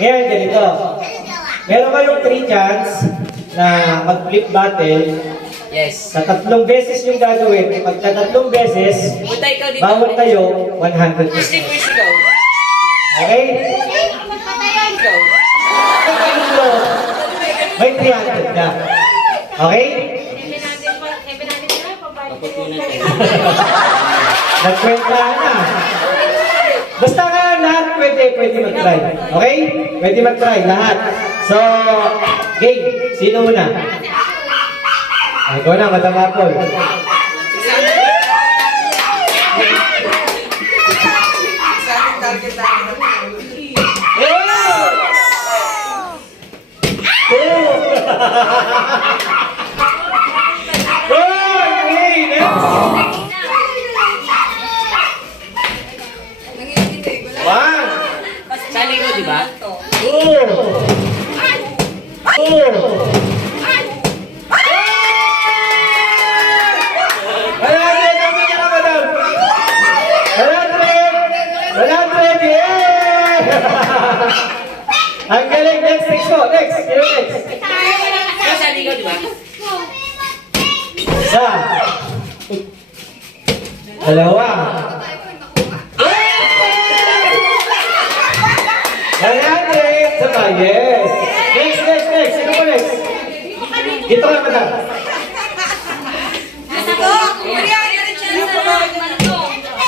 Ngayon, ganito. Meron kayong 3 chance na mag-flip battle. Yes. Sa 3 beses yung gagawin. Pagka 3 beses, Punta ikaw dito. bawal kayo 100%. Stick first ikaw. Okay? Ikaw. May 300 na. Okay? Nagkwentahan na. Basta nga lahat pwede mag-try. Okay? Pwede mag-try, lahat. So, game. Sino muna? Ikaw na, Madam Apple. Sa likod, di ba? Ang galing, next po. Next. Sino next? Sa likod, di ba? Isa. Dalawa. Ayan, sama. Yes. Next. Sino po next? Dito ka, madam.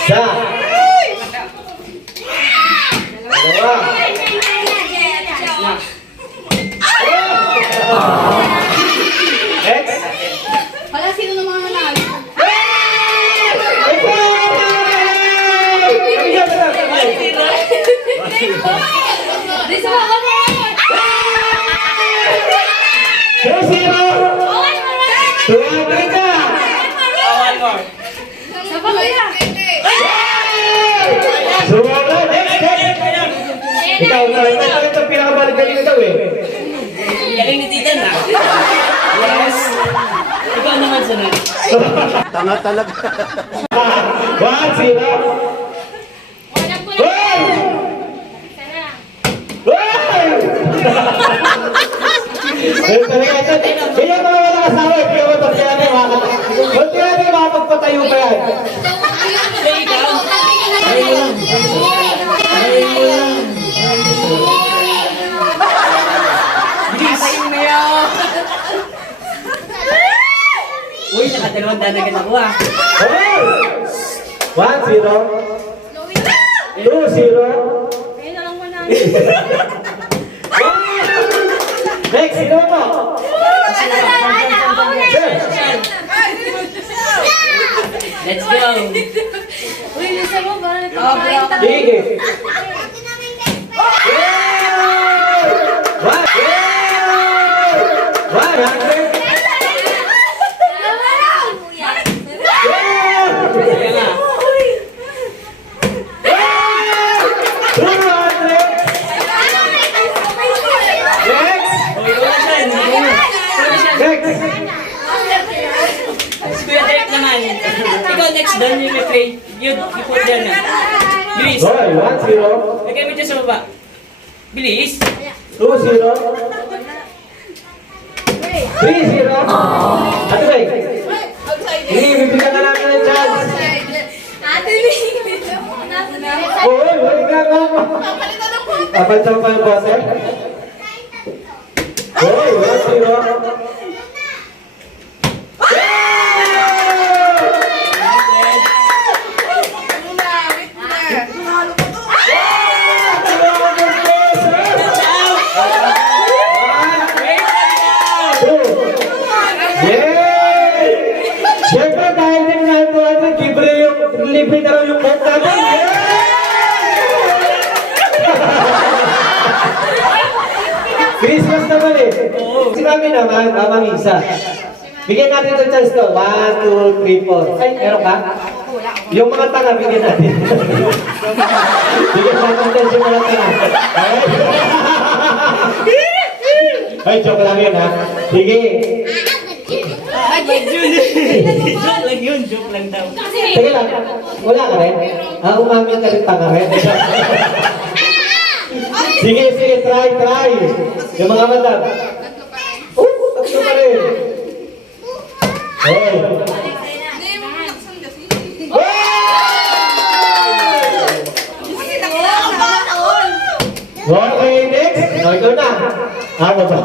Isa. Dalawa. Next. Wala, sino naman nanalo? Dito ba? One more. Sa pamilya. Ikaw, ito pinakamagaling ito eh. Galing ni Tita na. Yes. Ikaw naman sunod. Tanga talaga. 1-0. Alam ko na. Hoy! Sana. Hoy! Ayun talaga ito. Kaya mga wala kasawa, kaya ba't kaya natin makapagpatayo pa yan? Kasayin mo yun. Uy, nakadalawang dadagan ako ah. Hoy! 1-0. 2-0. Ayun na lang mo na. Next, sino mo? Let's go. Uy, nasa mo ba? Nagkakain tayo. Sige. Kuya Derek naman. Ikaw next doon yung play. Yun, ipot dyan na. Bilis. Hoy, 1-0. Lagay mo dyan sa baba. Bilis. 2-0. 3-0. Ate Bay, bibigyan ka namin ng chance. Ate Lee. Nasa na. Hoy, wala ka nga. Papalitan ng po. Kapalitan pa yung bottle. Hoy, 1-0. Siyempre dahil din na ito natin, libre na raw yung boat natin. Christmas naman eh. Si kami naman, mamang isa. Bigyan natin ng chance to. 1, 2, 3, 4. Ay, meron ka? Yung mga tanga, bigyan natin. Bigyan natin ng chance yung mga tanga. Ay, joke lang yun ha. Sige. Joke lang yun, joke lang daw. Sige lang. Wala ka rin? Umamin ka rin tanga rin. Sige, sige, try. Yung mga madam. Tatlo pa rin. Hoy. Okay, next. Ikaw na. Ba?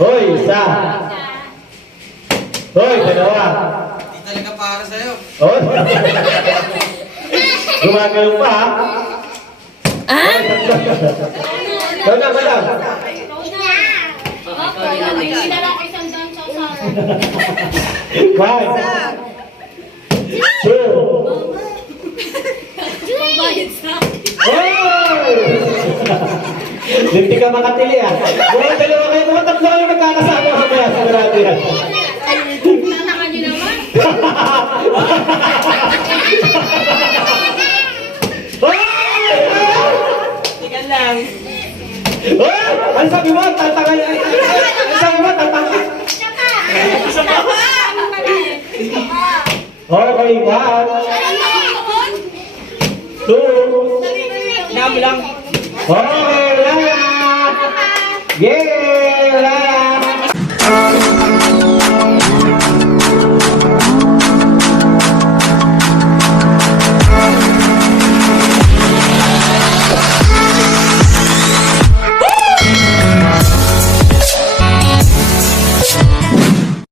Hoy, isa. Hoy, dalawa. Hindi talaga para sa'yo. Oh. Gumagalaw pa, ha? Ah? Ikaw na, madam. One. Two. Hoy! Hindi ka makatili, ah. Mga dalawa kayo, mga tatlo kayo magkakasama mamaya. Sigurado yan. Tingnan lang. Hoy! Ano sabi mo? Tatangay. Ano sabi mo? Tatangay. Okay, one. Two. Tingnan mo lang. Okay, yan.